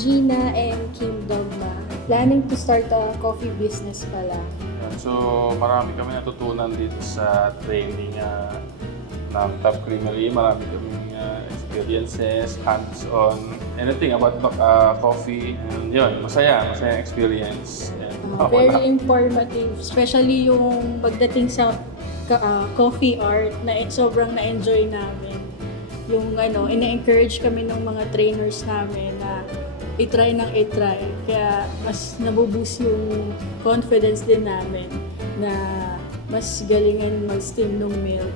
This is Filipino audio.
Gina and Kim Dogma. Planning to start a coffee business pala. So marami kami natutunan dito sa training ng Top Creamery. Marami kami experiences, hands-on, anything about coffee. And yun, masaya experience. And, Very informative, especially yung pagdating sa coffee art na sobrang na-enjoy namin. Yung ina-encourage kami ng mga trainers namin na i-try. Kaya mas nabuboost yung confidence din namin na mas galingan mag-steam ng milk.